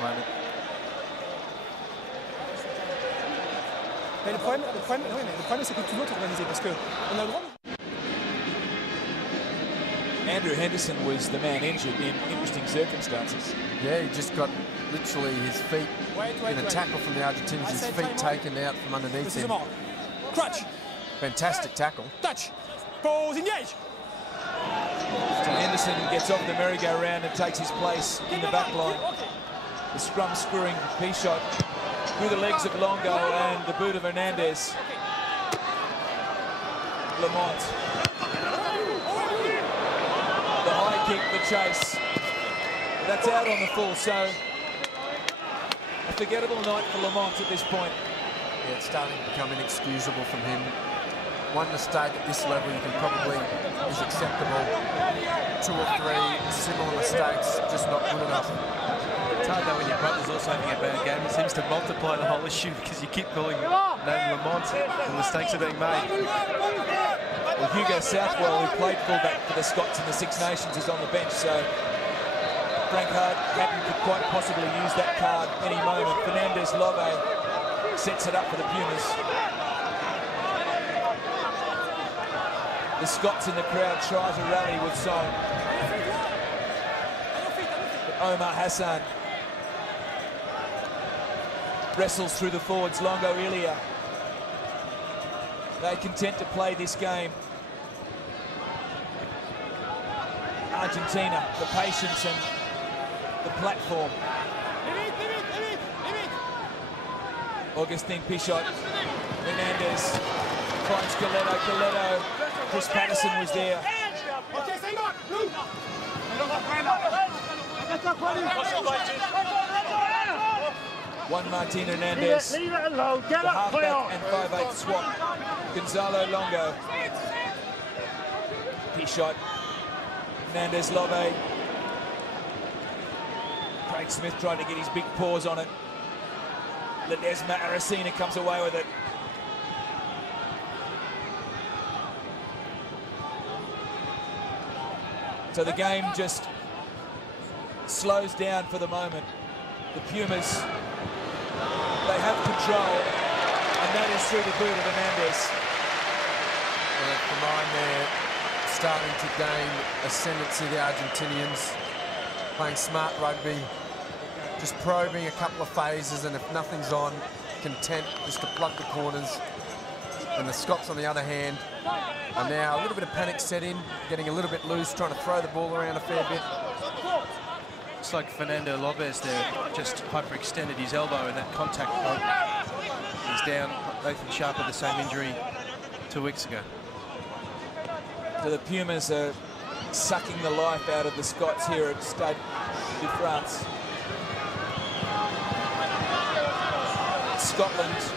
moment. Mais le problème c'est que tout le monde est organisé parce que on a le droit. Andrew Henderson was the man injured in interesting circumstances. Yeah, he just got literally his feet in a tackle from the Argentinians, his feet taken out from underneath him. Crutch. Fantastic tackle. Touch. Pose, engage. So Henderson gets off the merry-go-round and takes his place in the back line. The scrum screwing P-shot through the legs of Longo and the boot of Hernandez. Lamont. The high kick, the chase. That's out on the full, so a forgettable night for Lamont at this point. Yeah, it's starting to become inexcusable from him. One mistake at this level you can probably is acceptable. 2 or 3 similar mistakes, just not good enough. It's hard though when your brother's also having a bad game. It seems to multiply the whole issue because you keep calling name Lamont and mistakes are being made. Well, Hugo Southwell, who played fullback for the Scots in the Six Nations, is on the bench, so Frank Hatton could quite possibly use that card any moment. Fernandez Love sets it up for the Pumas. The Scots in the crowd try to rally with song. But Omar Hassan wrestles through the forwards. Longo Ilia. They're content to play this game. Argentina, the patience and the platform. Augustin Pichot, Hernandez finds Coletto. Chris Patterson was there. One Martin Hernandez, the halfback and 5'8" swap. Gonzalo Longo. Pichot, Hernandez Love. Craig Smith trying to get his big paws on it. Ledesma Aracena comes away with it. So the game just slows down for the moment. The Pumas, they have control, and that is through the boot of Hernandez. The line there starting to gain ascendancy, the Argentinians, playing smart rugby, just probing a couple of phases, and if nothing's on, content just to plug the corners. And the Scots, on the other hand, are now a little bit of panic set in, getting a little bit loose, trying to throw the ball around a fair bit. It's like Fernando Lopez there, just hyperextended his elbow in that contact point. He's down. Nathan Sharp had the same injury 2 weeks ago. So the Pumas are sucking the life out of the Scots here at Stade de France. Scotland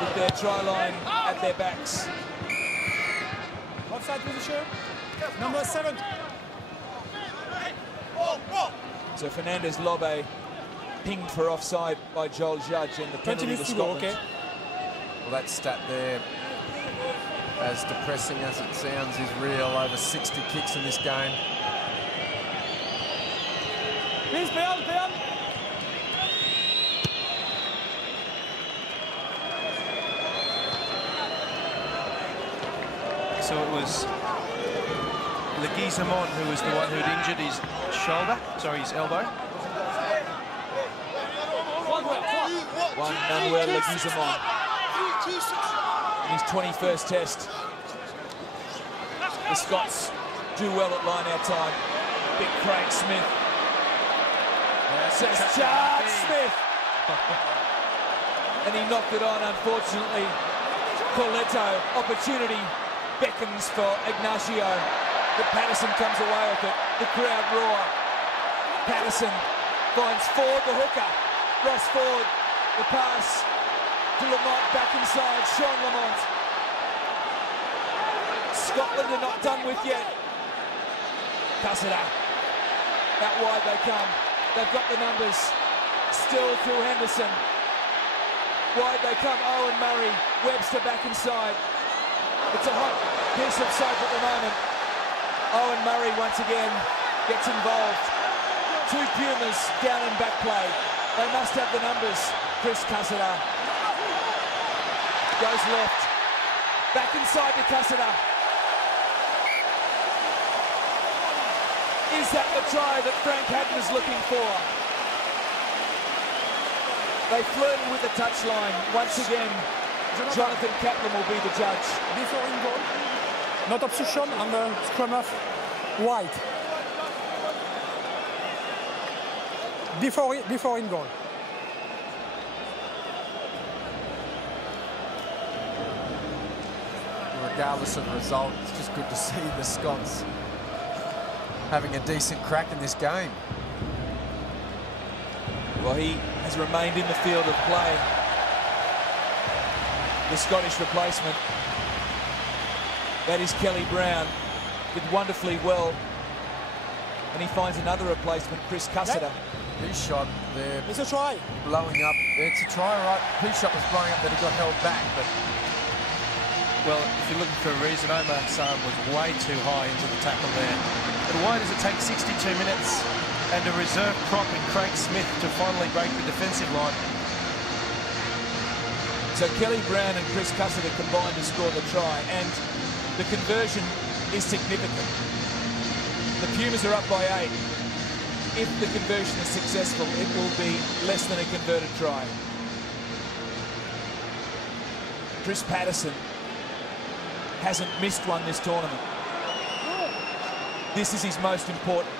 with their try line at their backs. Offside position, number 7. So Fernandez Lobbe pinged for offside by Joel Judge, and the penalty to Scotland. Okay. Well, that stat there, as depressing as it sounds, is real. Over 60 kicks in this game. Please, Bell. So it was Leguizamon who was the one who'd injured his shoulder, sorry, his elbow. One Manuel Leguizamon in his 21st test. The Scots do well at line-out time. Big Craig Smith says charge Smith, and he knocked it on. Unfortunately, Coletto opportunity beckons for Ignacio, but Patterson comes away with it. The crowd roar. Patterson finds Ford, the hooker. Ross Ford, the pass to Lamont, back inside. Sean Lamont. Scotland are not done with yet. Cassida. Out wide they come. They've got the numbers. Still through Henderson. Wide they come. Owen Murray. Webster back inside. It's a hot piece of soap at the moment. Owen Murray once again gets involved. Two Pumas down in back play. They must have the numbers. Chris Cassada goes left. Back inside to Cassada. Is that the try that Frank Hatton is looking for? They flirted with the touchline. Once again, Jonathan Kaplan will be the judge. Before in goal, not obstruction on the scrum of White. Before in goal. Regardless of the result, it's just good to see the Scots having a decent crack in this game. Well, he has remained in the field of play. The Scottish replacement. That is Kelly Brown. Did wonderfully well. And he finds another replacement, Chris Cassada. His shot there. It's a try. Blowing up. It's a try, right? His shot was blowing up that he got held back, but... Well, if you're looking for a reason, Omar Hassan was way too high into the tackle there. But why does it take 62 minutes and a reserve prop in Craig Smith to finally break the defensive line? So Kelly Brown and Chris Cassada combined to score the try, and the conversion is significant. The Pumas are up by 8. If the conversion is successful, it will be less than a converted try. Chris Patterson hasn't missed one this tournament. This is his most important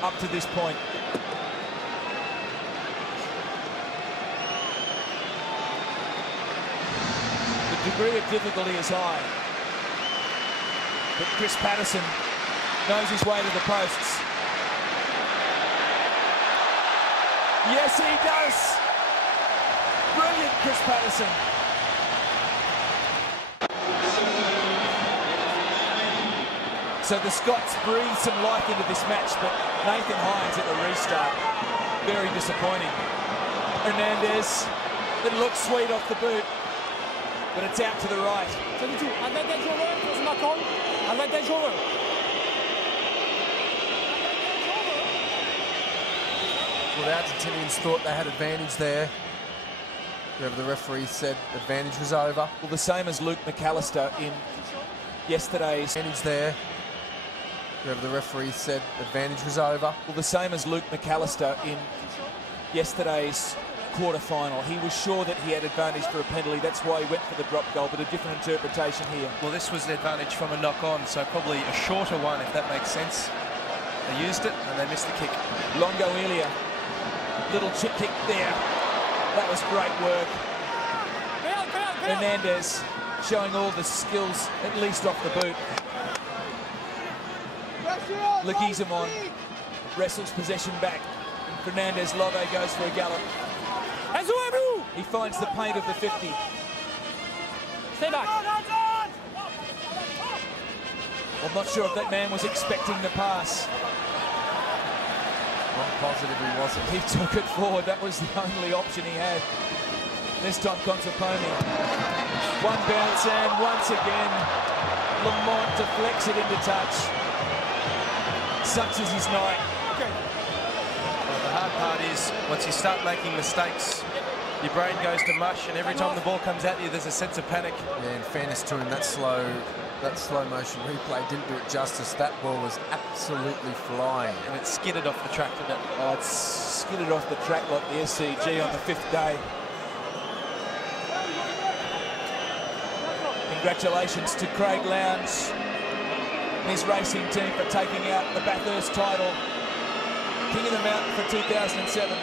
up to this point. The degree of difficulty is high, but Chris Patterson knows his way to the posts. Yes, he does. Brilliant, Chris Patterson. So the Scots breathe some life into this match, but Nathan Hines at the restart, very disappointing. Hernandez, it looks sweet off the boot, but it's out to the right. 22, advantage over, was Macron, advantage over. Well, the Argentinians thought they had advantage there. Whoever the referee said advantage was over. Well, the same as Luke McAllister in yesterday's advantage there. Whoever the referee said advantage was over. Well, the same as Luke McAllister in yesterday's quarter-final. He was sure that he had advantage for a penalty. That's why he went for the drop goal, but a different interpretation here. Well, this was the advantage from a knock-on, so probably a shorter one, if that makes sense. They used it, and they missed the kick. Longo Elia, little chip kick there. That was great work. Hernandez showing all the skills, at least off the boot. Leguizamon wrestles possession back. Fernandez Love goes for a gallop. He finds the paint of the 50. Stay back. I'm not sure if that man was expecting the pass. I'm positive he wasn't. He took it forward. That was the only option he had. This time Contaponi. One bounce, and once again Lamont deflects it into touch. Such is his night. Well, the hard part is once you start making mistakes, your brain goes to mush, and every time the ball comes at you, there's a sense of panic. Yeah, in fairness to him, that slow motion replay didn't do it justice. That ball was absolutely flying. And it skidded off the track, didn't it? Oh, it's skidded off the track like the SCG on the 5th day. Congratulations to Craig Lowndes and his racing team for taking out the Bathurst title. King of the Mountain for 2007.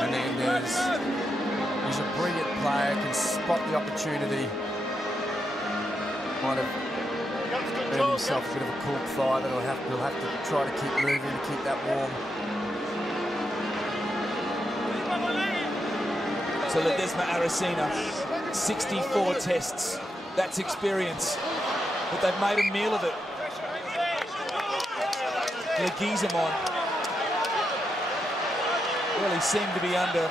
Hernandez, he's a brilliant player, can spot the opportunity. Might have earned himself a bit of a cool thigh that we'll have to try to keep moving to keep that warm. So Ledesma Aracena, 64 tests. That's experience. But they've made a meal of it. Leguizamon really seemed to be under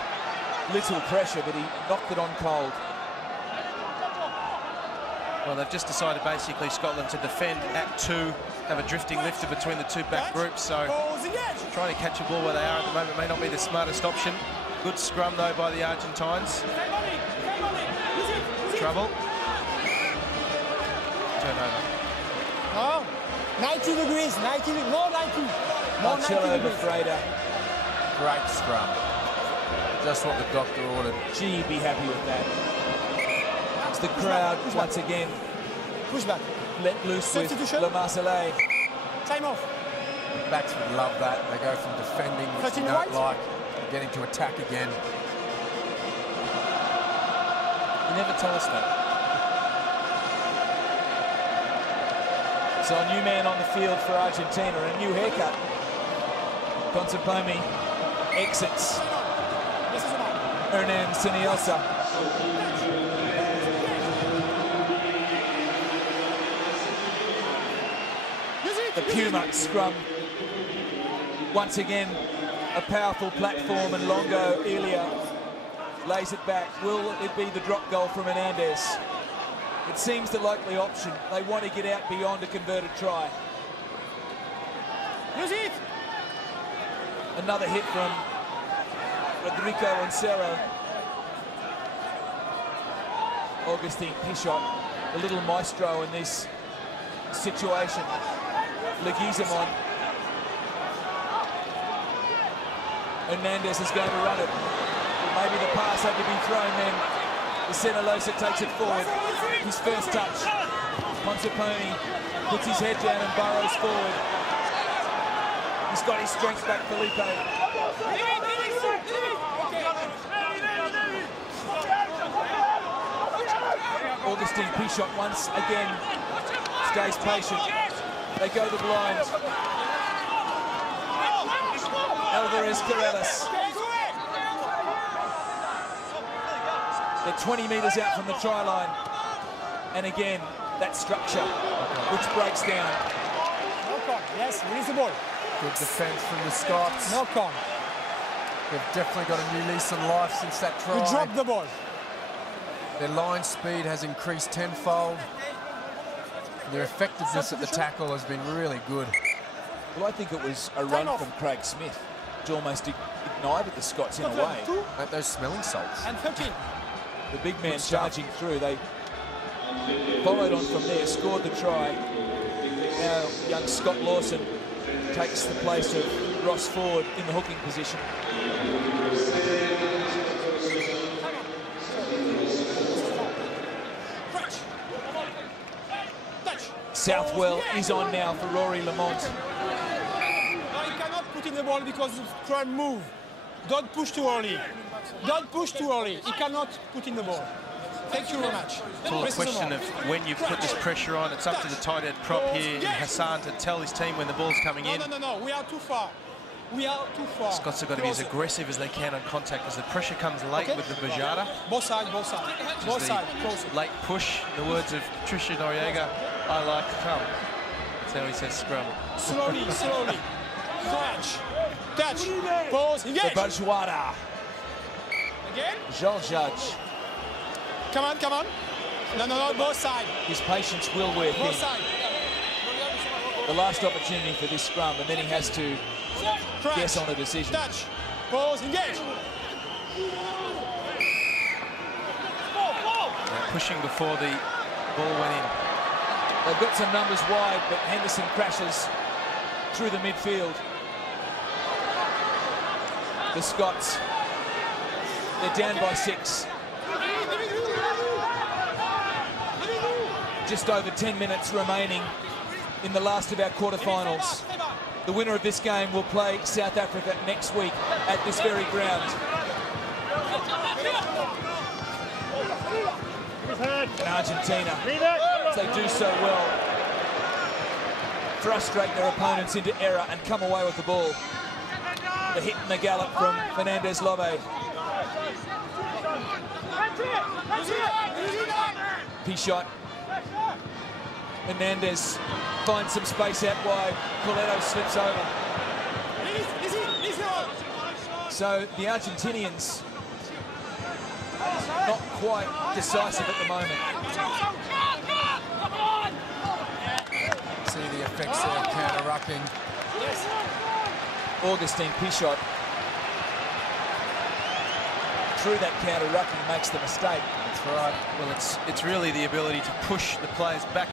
little pressure, but he knocked it on cold. Well, they've just decided basically Scotland to defend at 2, have a drifting lifter between the two back groups, so trying to catch a ball where they are at the moment may not be the smartest option. Good scrum though by the Argentines. Trouble. Turnover. Oh, 90 degrees, 90, more 90. More 90 degrees. Frader. Great scrum. Just what the doctor ordered. Gee, you'd be happy with that. It's the crowd once again. Push back. Let loose with Le Marseillais. Time off. Backs would love that. They go from defending, which you don't like, to getting to attack again. You never tell us that. So a new man on the field for Argentina, a new haircut. Consipomi exits. Hernan Sinielsa. The Puma scrum. Once again, a powerful platform, and Longo Elia lays it back. Will it be the drop goal from Hernandez? It seems the likely option. They want to get out beyond a converted try. Use it. Another hit from Rodrigo Oncero. Augustine Pichot, a little maestro in this situation. Leguizamon. Hernandez is going to run it. Maybe the pass had to be thrown then. The Senalosa takes it forward. His first touch. Consipomi puts his head down and burrows forward. He's got his strength back, Felipe. Augustine Pichot once again stays patient. They go the blind. Alvarez Corrales. They're 20 metres out from the try line. And again, that structure, which breaks down. Knock on. Yes, release the ball. Good defence from the Scots. Knock on. They've definitely got a new lease on life since that try. You drop the ball. Their line speed has increased tenfold. Their effectiveness at the tackle has been really good. Well, I think it was a run from Craig Smith, which almost ignited the Scots in a way. Like those smelling salts. And 13. The big man charging through. They followed on from there, scored the try. Now young Scott Lawson takes the place of Ross Ford in the hooking position. Southwell is on now for Rory Lamont. No, he cannot put in the ball because try and move. Don't push too early. Don't push too early. He cannot put in the ball. Thank you very much. It's all a question of when you put this pressure on. It's up to the tight end prop here, Hassan, to tell his team when the ball's coming in. No. We are too far. We are too far. Scots have got to be as aggressive as they can on contact as the pressure comes late with the Bajada. Both sides. Both sides. Late push, in the words of Trisha Noriega, I like come. That's how he says scrum. Slowly. Crunch. Touch. Pause. Engage. The Bajada. Again. Jean Judge. Come on. No. Both sides. His patience will wear thin. Both sides. The last opportunity for this scrum, and then he has to guess on a decision. Touch. Pause. Engage. Pushing before the ball went in. They've got some numbers wide, but Henderson crashes through the midfield. The Scots, they're down by 6. Just over 10 minutes remaining in the last of our quarterfinals. The winner of this game will play South Africa next week at this very ground. And Argentina, as they do so well, frustrate their opponents into error and come away with the ball. The hit and the gallop from Fernandez Lobe. Pichot. Hernandez finds some space out wide. Coletto slips over. So the Argentinians quite decisive at the moment. See the effects there, counter-rucking. Augustine Pichot, through that counter-rucking, makes the mistake. That's right. Well, it's really the ability to push the players back